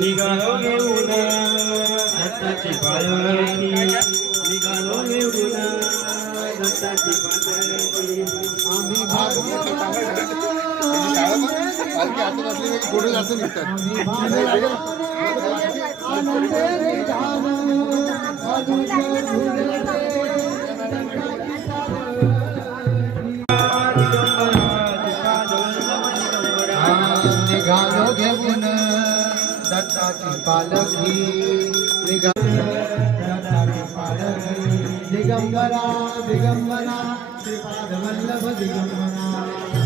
निघालो घेऊन दत्ताची पालखी, निघालो घेऊन दत्ताची पालखी. आम्ही भागवत पालखी हातात असली की पुढे जास्त निघतात. निघालो घेऊन दत्ताची पालखी, दत्ताची पालखी. दिगंबरा दिगंबरा श्रीपाद वल्लभ दिगंबरा.